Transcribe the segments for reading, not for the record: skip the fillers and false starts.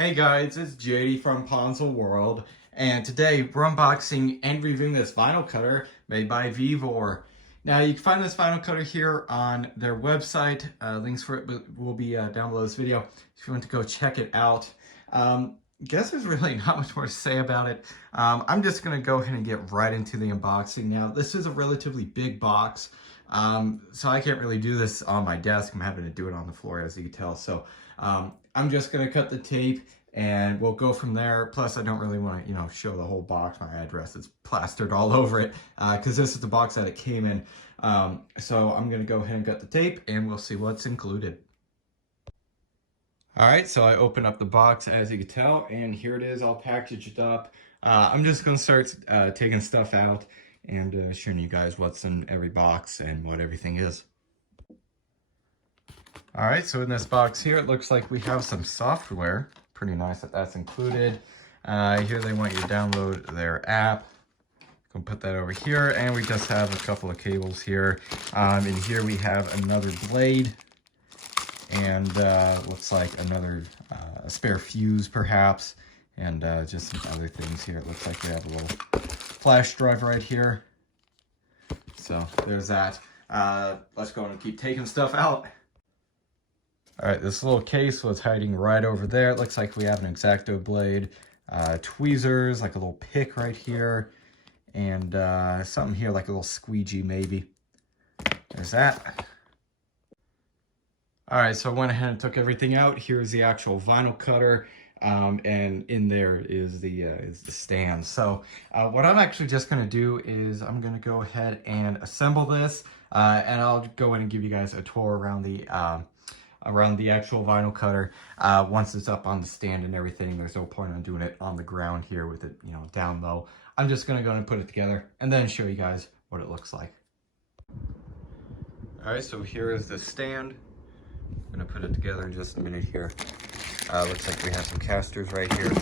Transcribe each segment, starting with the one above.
Hey guys, it's JD from Ponsel World, and today we're unboxing and reviewing this vinyl cutter made by VEVOR. Now you can find this vinyl cutter here on their website. Links for it will be down below this video if you want to go check it out. Guess there's really not much more to say about it. I'm just going to go ahead and get right into the unboxing. Now this is a relatively big box, so I can't really do this on my desk. I'm having to do it on the floor, as you can tell. So I'm just going to cut the tape and we'll go from there. Plus, I don't really want to, show the whole box. My address is plastered all over it because this is the box that it came in. So I'm going to go ahead and cut the tape and we'll see what's included. All right, so I opened up the box, as you can tell, and here it is all packaged up. I'm just going to start taking stuff out and showing you guys what's in every box and what everything is. All right, so in this box here, it looks like we have some software. Pretty nice that that's included. Here they want you to download their app. Go put that over here, and we just have a couple of cables here. In here we have another blade, and looks like another a spare fuse perhaps, and just some other things here. It looks like we have a little flash drive right here. So there's that. Let's go and keep taking stuff out. All right, this little case was hiding right over there. It looks like we have an X-Acto blade, tweezers, like a little pick right here, and something here like a little squeegee maybe. There's that. All right, so I went ahead and took everything out. Here's the actual vinyl cutter, and in there is the stand. So what I'm actually just gonna do is I'm gonna go ahead and assemble this, and I'll go in and give you guys a tour around the actual vinyl cutter. Once it's up on the stand and everything, there's no point on doing it on the ground here with it, down low. I'm just gonna go and put it together and then show you guys what it looks like. All right, so here is the stand. I'm gonna put it together in just a minute here. Looks like we have some casters right here.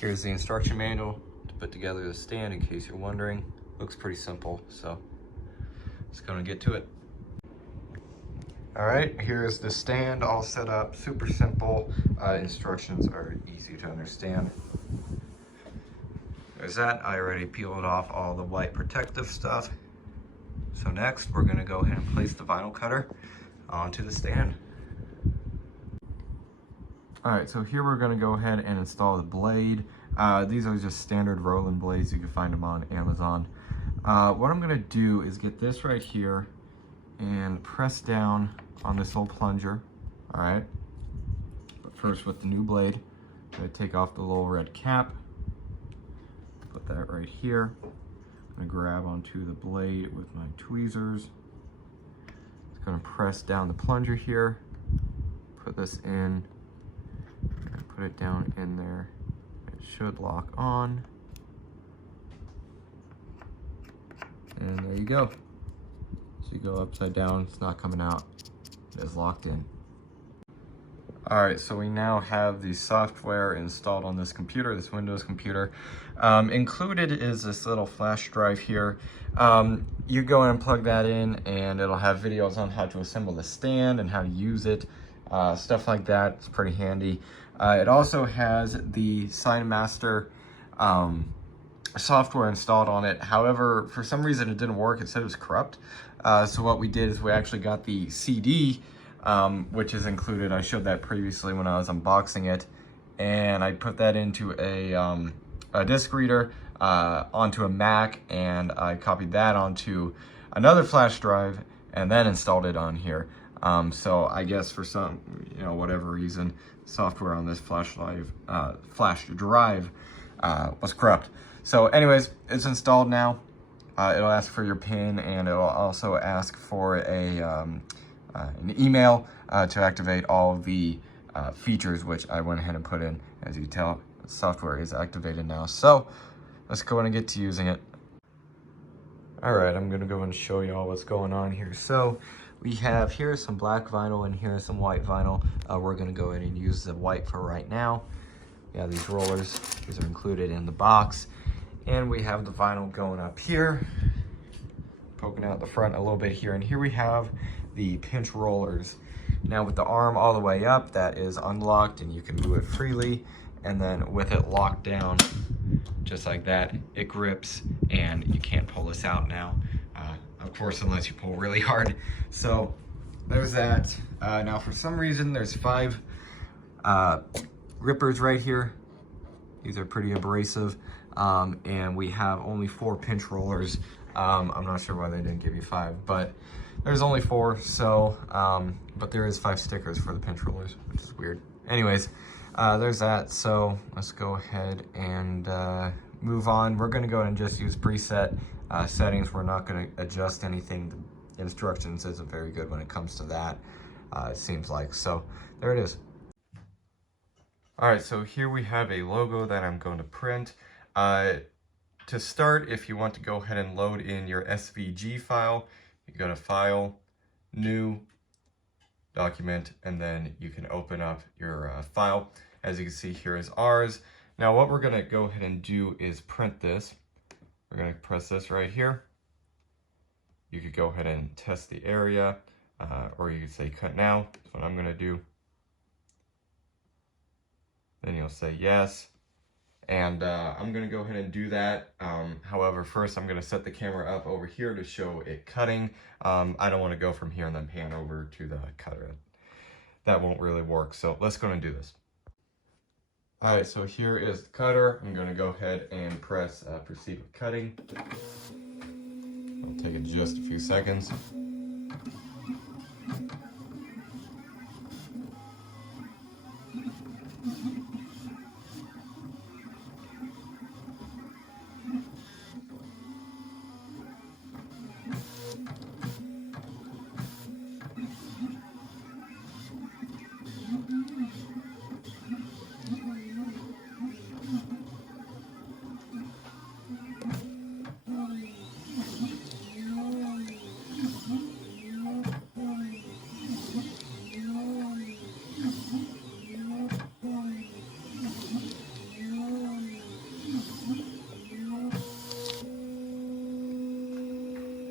Here's the instruction manual to put together the stand, in case you're wondering. Looks pretty simple, so just gonna get to it. All right, here's the stand all set up, super simple. Instructions are easy to understand. There's that. I already peeled off all the white protective stuff. So next, we're gonna go ahead and place the vinyl cutter onto the stand. All right, so here we're gonna go ahead and install the blade. These are just standard Roland blades. You can find them on Amazon. What I'm gonna do is get this right here and press down on this old plunger. All right, but first with the new blade, I'm gonna take off the little red cap, put that right here. I'm gonna grab onto the blade with my tweezers. It's gonna press down the plunger here, put this in, and put it down in there. It should lock on. And there you go. So you go upside down, it's not coming out, it is locked in. All right, so we now have the software installed on this computer, this Windows computer. Included is this little flash drive here. You go in and plug that in and it'll have videos on how to assemble the stand and how to use it, stuff like that. It's pretty handy. It also has the SignMaster software installed on it. However, for some reason it didn't work. It said it was corrupt. So what we did is we actually got the CD, which is included. I showed that previously when I was unboxing it, and I put that into a disk reader onto a Mac, and I copied that onto another flash drive and then installed it on here. So I guess for some, whatever reason, software on this flash drive was corrupt. So anyways, it's installed now. It'll ask for your PIN, and it'll also ask for an email to activate all of the features, which I went ahead and put in. As you can tell, the software is activated now. So let's go in and get to using it. All right, I'm gonna go and show you all what's going on here. So we have here some black vinyl and here some white vinyl. We're gonna go in and use the white for right now. We have these rollers, these are included in the box. And we have the vinyl going up here, poking out the front a little bit here. And here we have the pinch rollers. Now with the arm all the way up, that is unlocked and you can move it freely. And then with it locked down, just like that, it grips and you can't pull this out now. Of course, unless you pull really hard. So there's that. Now for some reason, there's 5 grippers right here. These are pretty abrasive. And we have only 4 pinch rollers. I'm not sure why they didn't give you 5, but there's only 4. So, but there is 5 stickers for the pinch rollers, which is weird. Anyways, there's that. So let's go ahead and move on. We're gonna go ahead and just use preset settings. We're not gonna adjust anything. The instructions isn't very good when it comes to that, it seems like. So there it is. All right, so here we have a logo that I'm going to print. To start, if you want to go ahead and load in your SVG file, you go to File, New, Document, and then you can open up your file. As you can see, here is ours. Now what we're gonna go ahead and do is print this. We're gonna press this right here. You could go ahead and test the area, or you could say cut now. That's what I'm gonna do. Then you'll say yes. And I'm gonna go ahead and do that. However, first I'm gonna set the camera up over here to show it cutting. I don't wanna go from here and then pan over to the cutter. That won't really work, so let's go and do this. All right, so here is the cutter. I'm gonna go ahead and press proceed with cutting. It'll take it just a few seconds.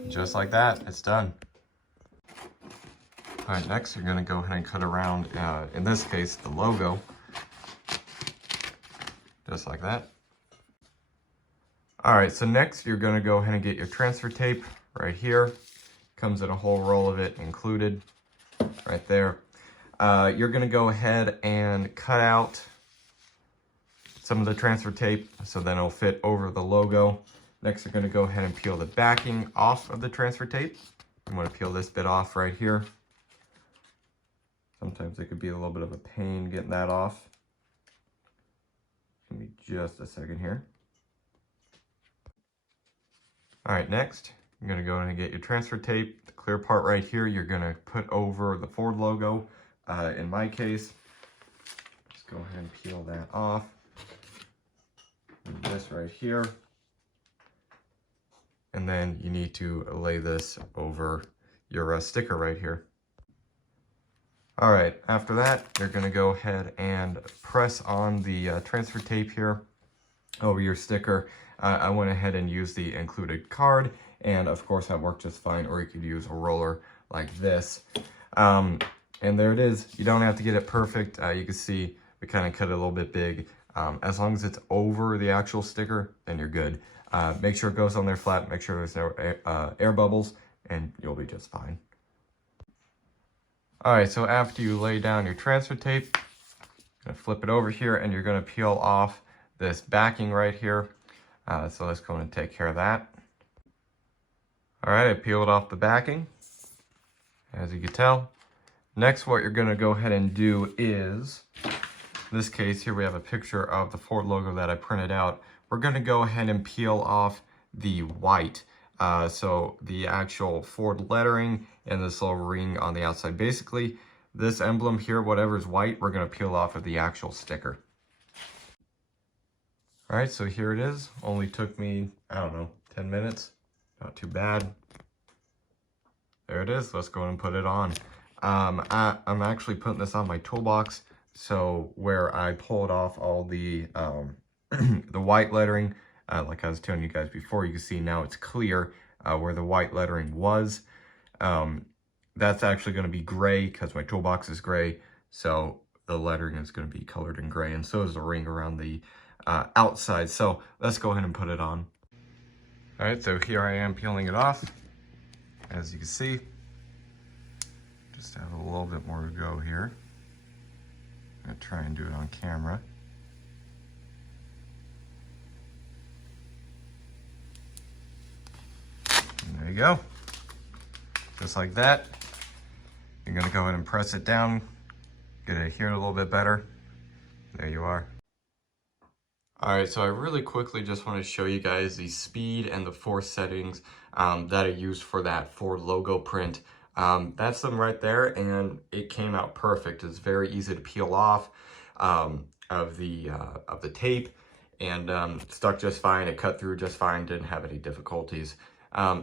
Just like that, it's done. All right, next you're gonna go ahead and cut around, in this case, the logo. Just like that. All right, so next you're gonna go ahead and get your transfer tape right here. Comes in a whole roll of it included, right there. You're gonna go ahead and cut out some of the transfer tape so then it'll fit over the logo. Next, you're gonna go ahead and peel the backing off of the transfer tape. You wanna peel this bit off right here. Sometimes it could be a little bit of a pain getting that off. Give me just a second here. All right, next, you're gonna go in and get your transfer tape. The clear part right here, you're gonna put over the Ford logo. In my case, just go ahead and peel that off. And this right here. And then you need to lay this over your sticker right here. All right, after that, you're gonna go ahead and press on the transfer tape here over your sticker. I went ahead and used the included card, and of course that worked just fine, or you could use a roller like this. And there it is. You don't have to get it perfect. You can see we kind of cut it a little bit big. As long as it's over the actual sticker, then you're good. Make sure it goes on there flat, make sure there's no air bubbles, and you'll be just fine. All right, so after you lay down your transfer tape, you're gonna flip it over here and you're gonna peel off this backing right here. So let's go and take care of that. All right, I peeled off the backing, as you can tell. Next, what you're gonna go ahead and do is, in this case here we have a picture of the Ford logo that I printed out. We're gonna go ahead and peel off the white. So the actual Ford lettering and this little ring on the outside. Basically, this emblem here, whatever's white, we're gonna peel off of the actual sticker. All right, so here it is. Only took me, I don't know, 10 minutes. Not too bad. There it is. Let's go and put it on. I'm actually putting this on my toolbox. So where I pulled off all the the white lettering, like I was telling you guys before, you can see now it's clear where the white lettering was. that's actually going to be gray because my toolbox is gray. So the lettering is going to be colored in gray, and so is the ring around the outside. So let's go ahead and put it on. All right, so here I am peeling it off. As you can see, just have a little bit more to go here. I'm gonna try and do it on camera. And there you go. Just like that. You're gonna go ahead and press it down, get it here a little bit better. There you are. All right, so I really quickly just want to show you guys the speed and the force settings that I used for that Ford logo print. That's them right there, and it came out perfect. It's very easy to peel off of the tape, and stuck just fine. It cut through just fine. Didn't have any difficulties.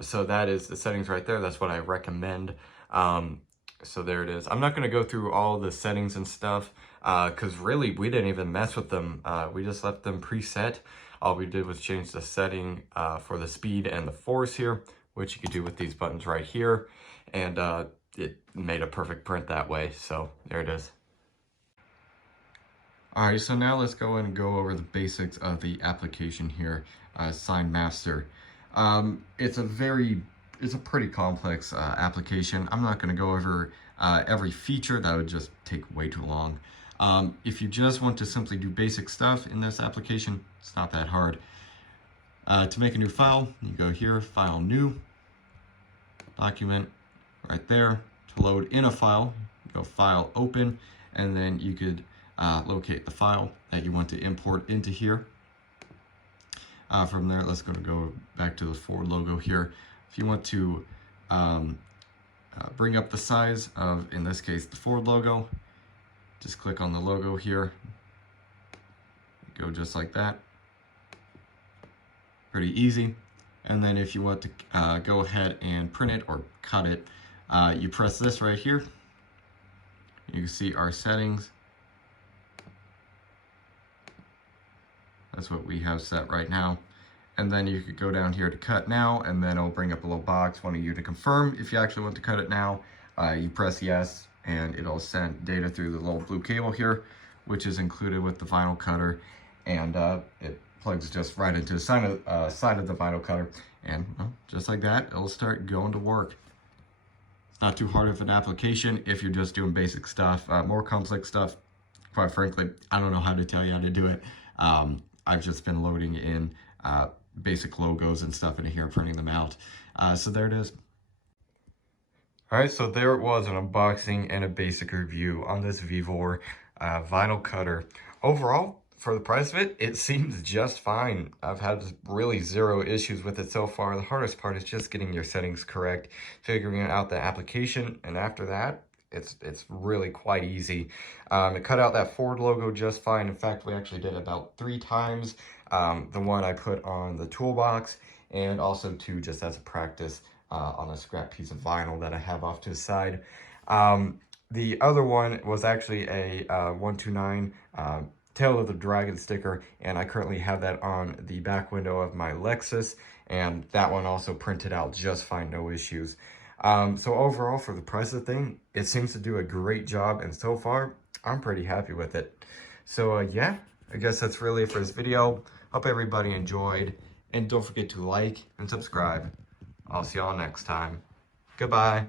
So that is the settings right there. That's what I recommend. So there it is. I'm not going to go through all the settings and stuff because really we didn't even mess with them. We just left them preset. All we did was change the setting for the speed and the force here, which you could do with these buttons right here. And it made a perfect print that way. So there it is. All right, so now let's go and go over the basics of the application here, Sign Master. It's a pretty complex application. I'm not going to go over every feature. That would just take way too long. If you just want to simply do basic stuff in this application, it's not that hard. To make a new file, you go here, File, New, Document, right there. To load in a file, you go File, Open, and then you could locate the file that you want to import into here. From there, let's go back to the Ford logo here. If you want to bring up the size of, in this case, the Ford logo, just click on the logo here. Go just like that. Pretty easy. And then if you want to go ahead and print it or cut it, you press this right here. You can see our settings. That's what we have set right now. And then you could go down here to cut now, and then it'll bring up a little box wanting you to confirm if you actually want to cut it now. You press yes, and it'll send data through the little blue cable here, which is included with the vinyl cutter. And it plugs just right into the side of the vinyl cutter. And well, just like that, it'll start going to work. It's not too hard of an application if you're just doing basic stuff. More complex stuff, quite frankly, I don't know how to tell you how to do it. I've just been loading in basic logos and stuff into here, printing them out. So there it is. All right, so there it was, an unboxing and a basic review on this VEVOR vinyl cutter. Overall, for the price of it, it seems just fine. I've had really zero issues with it so far. The hardest part is just getting your settings correct, figuring out the application, and after that, it's really quite easy. It cut out that Ford logo just fine. In fact, we actually did it about 3 times. The one I put on the toolbox, and also 2 just as a practice on a scrap piece of vinyl that I have off to the side. The other one was actually a 129 Tail of the Dragon sticker, and I currently have that on the back window of my Lexus, and that one also printed out just fine, no issues. So overall, for the price of the thing, it seems to do a great job, and so far, I'm pretty happy with it. So yeah, I guess that's really it for this video. Hope everybody enjoyed, and don't forget to like and subscribe. I'll see y'all next time. Goodbye.